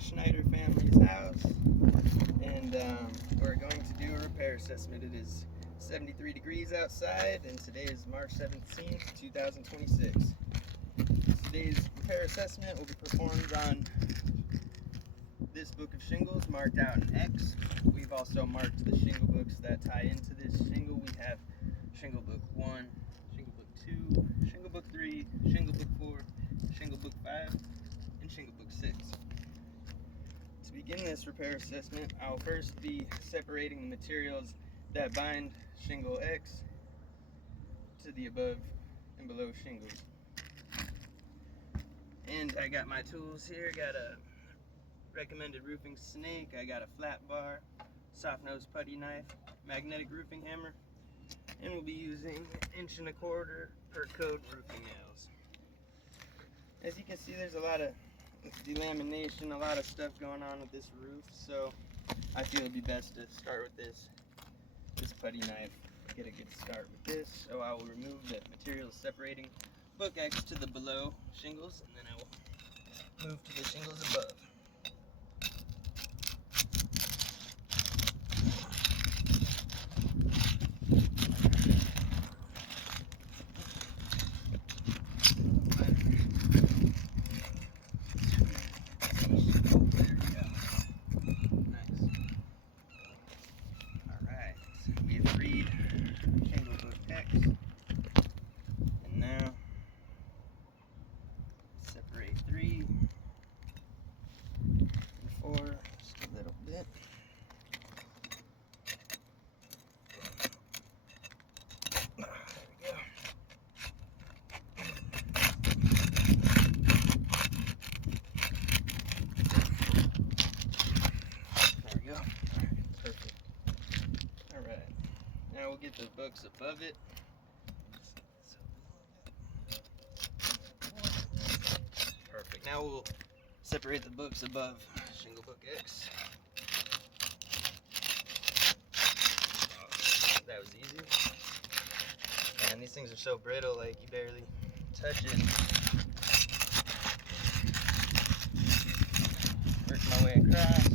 the Schneider family's house, and we're going to do a repair assessment. It is 73 degrees outside, and today is March 17th, 2026. Today's repair assessment will be performed on this book of shingles marked out in X. We've also marked the shingle books that tie into this shingle. We have shingle book 1, shingle book 2, shingle book 3, shingle book 4, shingle book 5, and shingle book 6. To begin this repair assessment, I'll first be separating the materials that bind shingle X to the above and below shingles. And I got my tools here. Got a recommended roofing snake, I got a flat bar, soft nose putty knife, magnetic roofing hammer, and we'll be using 1.25" per code roofing nails. As you can see, there's a lot of delamination, a lot of stuff going on with this roof, so I feel it'd be best to start with this putty knife, get a good start with this. So I will remove the materials separating book X to the below shingles, and then I will move to the shingles above. Separate 3 and 4 just a little bit. There we go. There we go. Perfect. Alright. Now we'll get the books above it. Perfect. Now we'll separate the books above shingle book X. Oh, that was easy. And these things are so brittle, like you barely touch it. Work my way across.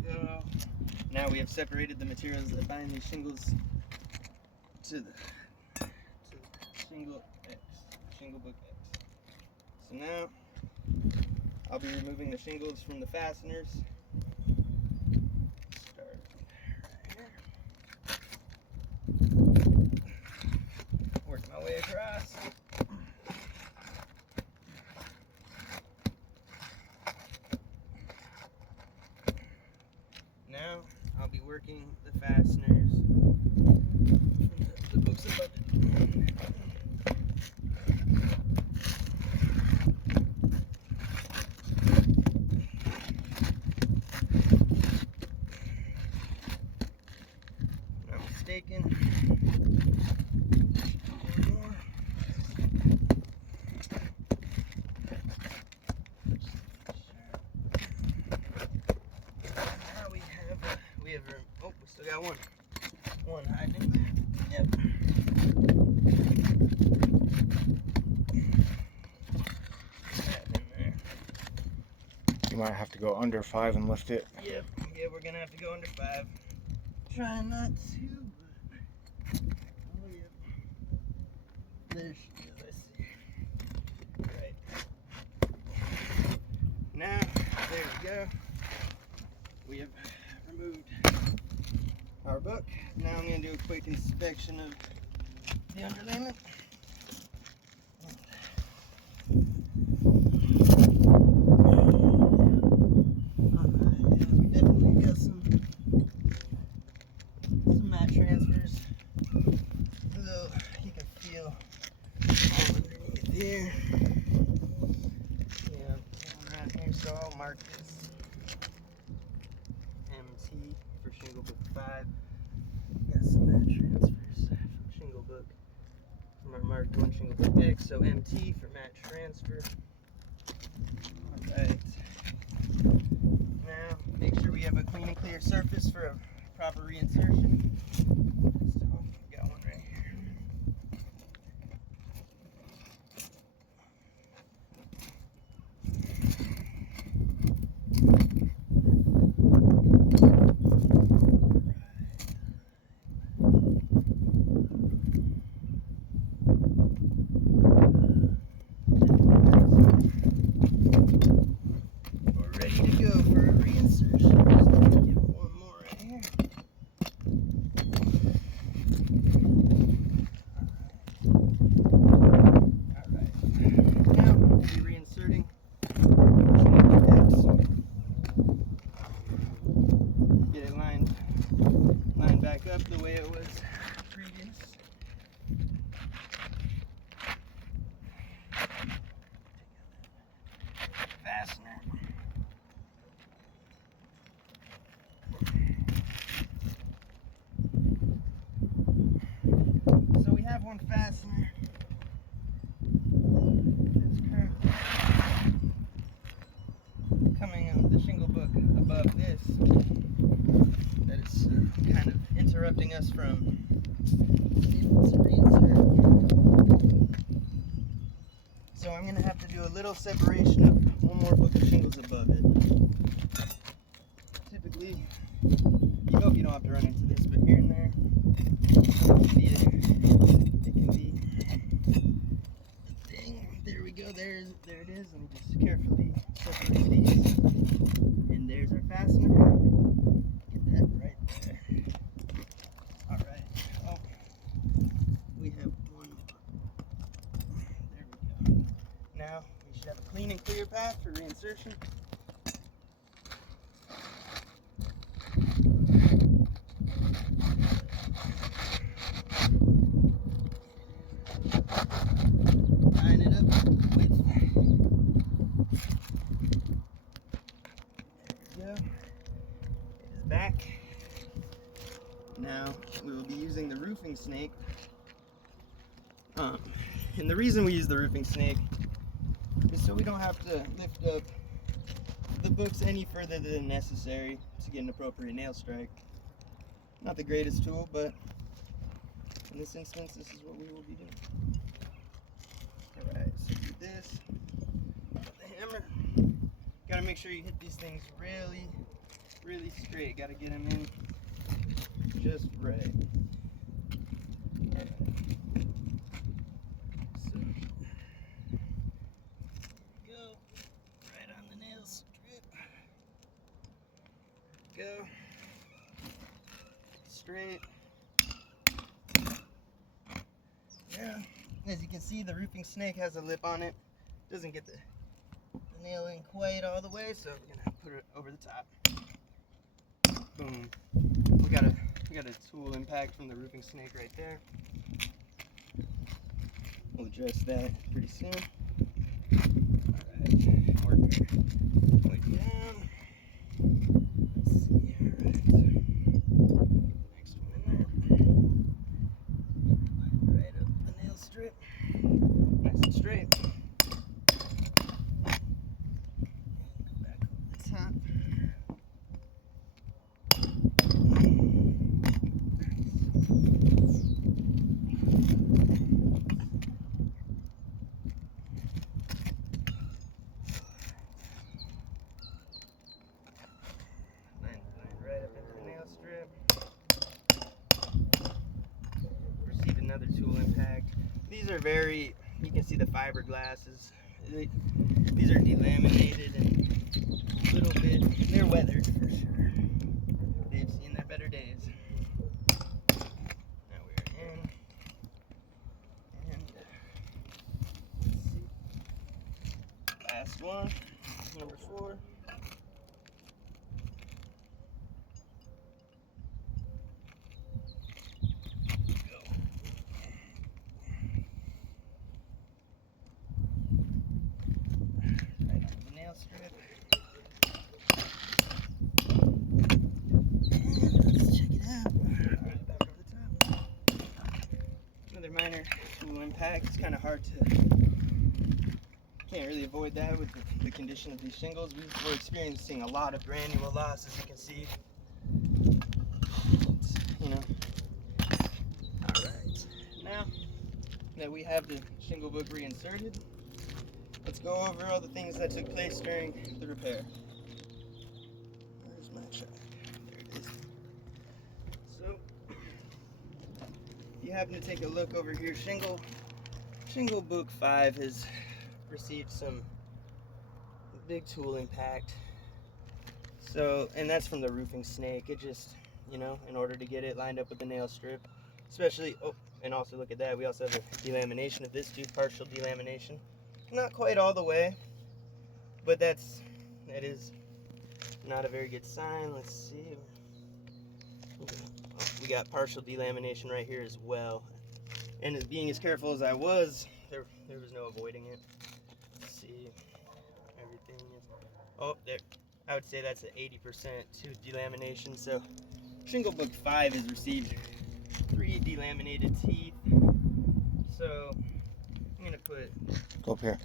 There we go. Now we have separated the materials that bind these shingles to the shingle book X. So now I'll be removing the shingles from the fasteners. Start right here. Work my way across. Now I'll be working the fasteners from the books above it. Mistaken. Now we have room. Oh, we still got one hiding in there. Yep. You might have to go under 5 and lift it. Yep. Yeah, we're gonna have to go under 5. Try not to, but oh yeah. There she is, I see. Right. Now, there we go. We have removed our book. Now I'm gonna do a quick inspection of the underlayment. Transfers, so you can feel all underneath here. Yeah, around here. So I'll mark this MT for shingle book 5. Got some mat transfers from shingle book. Marked 1 shingle book X, so MT for mat transfer. Alright. Now make sure we have a clean and clear surface for a proper reinsertion. So got one right here. way it was previous. Fastener. So we have one fastener. It's currently coming on the shingle book above this. That is kind of interrupting us from able to reinsert. So I'm going to have to do a little separation of one more book of shingles above it. Typically, you hope you don't have to run into this, but here and there, it can be a thing. There we go, there it is. Let me just carefully separate these. And there's our fastener. Get that right there. Alright, oh, we have one more. There we go. Now, we should have a clean and clear path for reinsertion. Line it up with. There we go. It is back. Now we will be using the roofing snake. And the reason we use the roofing snake is so we don't have to lift up the books any further than necessary to get an appropriate nail strike. Not the greatest tool, but in this instance, this is what we will be doing. Alright, so do this. The hammer. Gotta make sure you hit these things really, really straight. Gotta get them in just right. Alright. So, go right on the nail strip. Go. Straight. Yeah. As you can see, the roofing snake has a lip on it. Doesn't get the nail in quite all the way, so we're gonna put it over the top. Boom. We got a tool impact from the roofing snake right there. We'll address that pretty soon. Alright, work way down. Let's see, alright. Next one in there. Line right up the nail strip. Nice and straight. Go back over the top. Another tool impact. These are very, you can see the fiberglass is, these are delaminated and a little bit, they're weathered for sure. They've seen their better days. Now we're in, and let's see, last one, number 4. Strip. And let's check it out. Right back over the top. Another minor tool impact. It's kind of hard to, can't really avoid that with the condition of these shingles. We're experiencing a lot of granule loss, as you can see. It's, you know. Alright. Now that we have the shingle book reinserted, let's go over all the things that took place during the repair. Where's my check? There it is. So, if you happen to take a look over here, shingle book 5 has received some big tool impact. So, and that's from the roofing snake. It just, you know, in order to get it lined up with the nail strip, especially, oh, and also look at that, we also have a delamination of this too, partial delamination. Not quite all the way, but that is not a very good sign. Let's see. Oh, we got partial delamination right here as well. And being as careful as I was, there was no avoiding it. Let's see, everything is, oh, there, I would say that's an 80% to delamination. So Shingle Book 5 has received 3 delaminated teeth. So I'm gonna put, Go up here.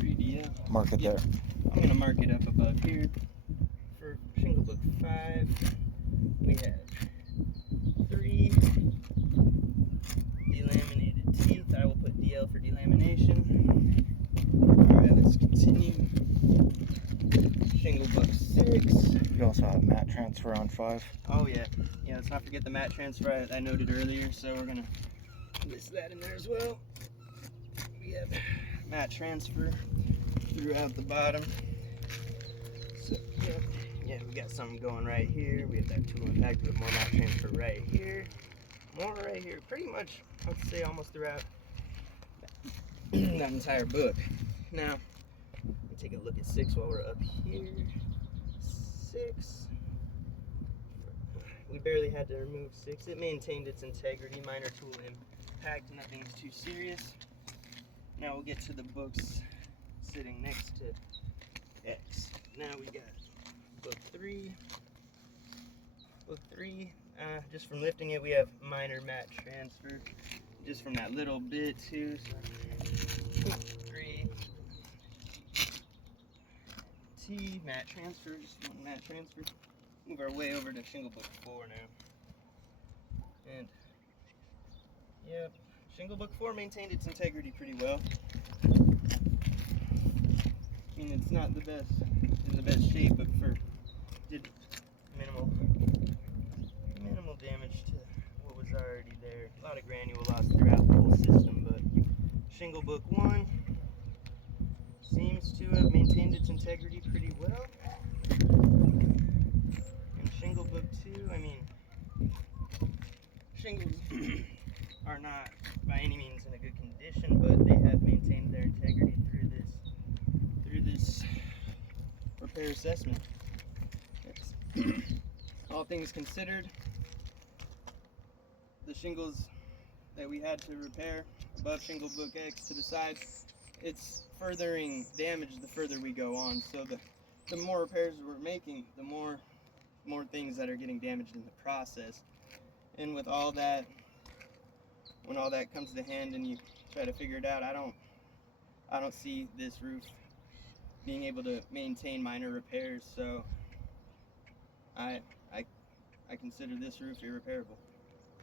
3D. Mark it there. I'm gonna mark it up above here. For Shingle Book 5, we have 3 delaminated teeth. I will put DL for delamination. Alright, let's continue. Shingle Book 6. You also have mat transfer on 5. Oh yeah. Yeah, let's not forget the mat transfer I noted earlier, so we're gonna list that in there as well. We have mat transfer throughout the bottom. So yeah, we got something going right here. We have that tool impact with more mat transfer right here. More right here. Pretty much, I'd say almost throughout that entire book. Now, let me take a look at 6 while we're up here. 6. We barely had to remove 6. It maintained its integrity. Minor tool impact. Nothing's too serious. Now we'll get to the books sitting next to X. Now we got book 3. Book 3. Just from lifting it, we have minor mat transfer. Just from that little bit too. So 3. T, mat transfer, just one mat transfer. Move our way over to Shingle Book 4 now. And, yep, Shingle Book 4 maintained its integrity pretty well. I mean, it's not the best, in the best shape, but did minimal damage to what was already there. A lot of granule loss throughout the whole system, but Shingle Book 1 seems to have maintained its integrity pretty well. And Shingle Book 2, I mean, shingles are not by any means in a good condition, but they have maintained their integrity through this repair assessment. All things considered, the shingles that we had to repair above Shingle Book X to the side, it's furthering damage the further we go on. So the more repairs we're making, the more things that are getting damaged in the process. And with all that, when all that comes to hand and you try to figure it out, I don't see this roof being able to maintain minor repairs. So I consider this roof irreparable.